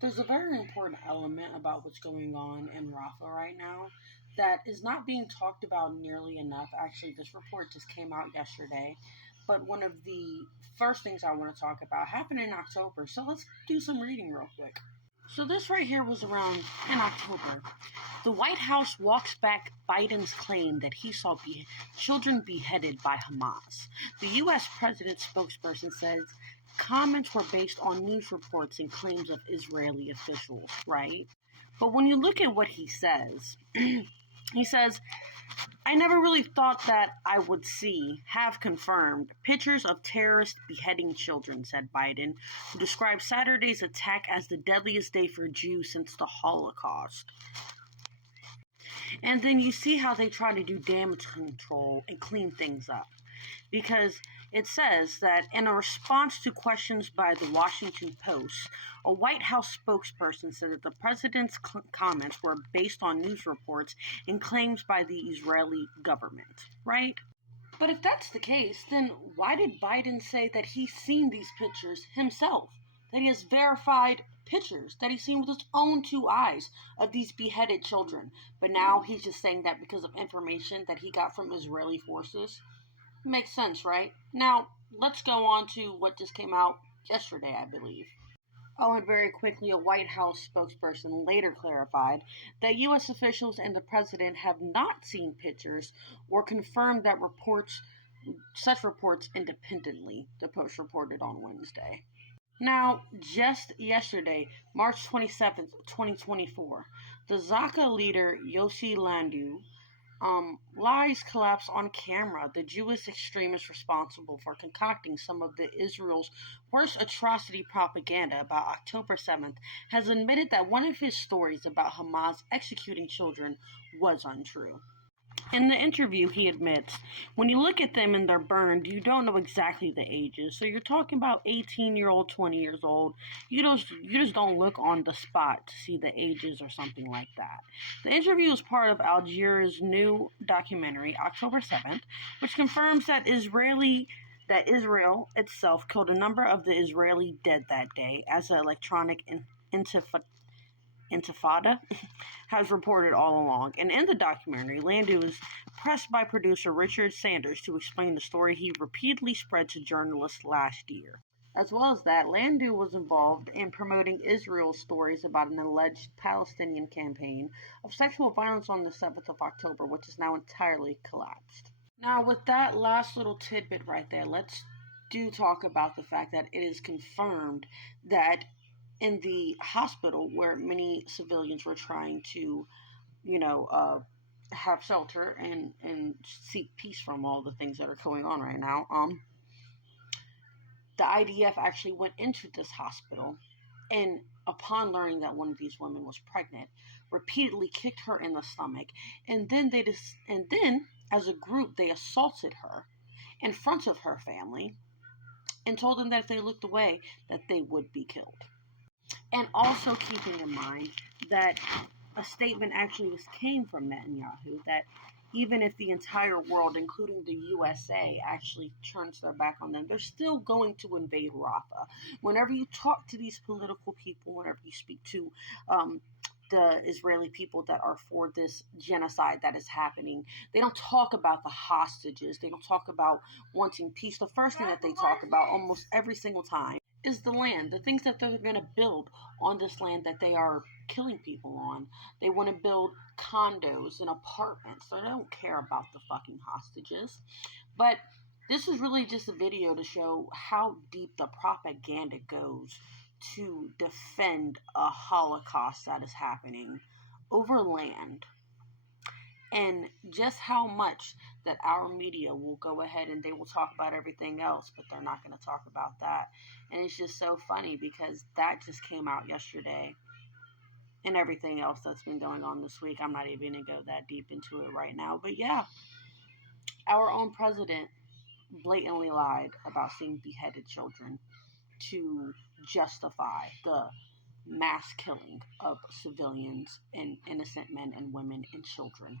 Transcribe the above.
There's a very important element about what's going on in Rafah right now that is not being talked about nearly enough. Actually, this report just came out yesterday, but one of the first things I want to talk about happened in October. So let's do some reading real quick. So this right here was around in October. The White House walks back Biden's claim that he saw children beheaded by Hamas. The U.S. president's spokesperson says comments were based on news reports and claims of Israeli officials, right? But when you look at what he says, he says, I never really thought that I would have confirmed pictures of terrorists beheading children, said Biden, who described Saturday's attack as the deadliest day for Jews since the Holocaust. And then you see how they try to do damage control and clean things up. Because it says that in a response to questions by the Washington Post, a White House spokesperson said that the president's comments were based on news reports and claims by the Israeli government, right? But if that's the case, then why did Biden say that he's seen these pictures himself? That he has verified pictures that he's seen with his own two eyes of these beheaded children. But now he's just saying that because of information that he got from Israeli forces. Makes sense, right? Now, let's go on to what just came out yesterday, I believe. Oh, and very quickly, a White House spokesperson later clarified that U.S. officials and the president have not seen pictures or confirmed that such reports independently, the Post reported on Wednesday. Now, just yesterday, March 27th, 2024, the Zaka leader Yossi Landu lies collapse on camera. The Jewish extremist responsible for concocting some of the Israel's worst atrocity propaganda about October 7th has admitted that one of his stories about Hamas executing children was untrue. In the interview, he admits, when you look at them and they're burned, you don't know exactly the ages. So you're talking about 18-year-old, 20 years old. You just don't look on the spot to see the ages or something like that. The interview is part of Al Jazeera's new documentary, October 7th, which confirms that Israel itself killed a number of the Israeli dead that day as an electronic intifada has reported all along. And in the documentary, Landu is pressed by producer Richard Sanders to explain the story he repeatedly spread to journalists last year. As well as that, Landu was involved in promoting Israel's stories about an alleged Palestinian campaign of sexual violence on the 7th of October, which is now entirely collapsed. Now, with that last little tidbit right there, let's talk about the fact that it is confirmed that in the hospital where many civilians were trying to, have shelter and seek peace from all the things that are going on right now, the IDF actually went into this hospital and upon learning that one of these women was pregnant, repeatedly kicked her in the stomach, and then as a group they assaulted her in front of her family and told them that if they looked away that they would be killed. And also keeping in mind that a statement actually came from Netanyahu that even if the entire world, including the USA, actually turns their back on them, they're still going to invade Rafah. Whenever you talk to these political people, whenever you speak to the Israeli people that are for this genocide that is happening, they don't talk about the hostages. They don't talk about wanting peace. The first thing that they talk about almost every single time is the land, the things that they're going to build on this land that they are killing people on. They want to build condos and apartments. So they don't care about the fucking hostages. But this is really just a video to show how deep the propaganda goes to defend a Holocaust that is happening over land. And just how much that our media will go ahead and they will talk about everything else, but they're not going to talk about that. And it's just so funny because that just came out yesterday and everything else that's been going on this week. I'm not even going to go that deep into it right now. But yeah, our own president blatantly lied about seeing beheaded children to justify the mass killing of civilians and innocent men and women and children.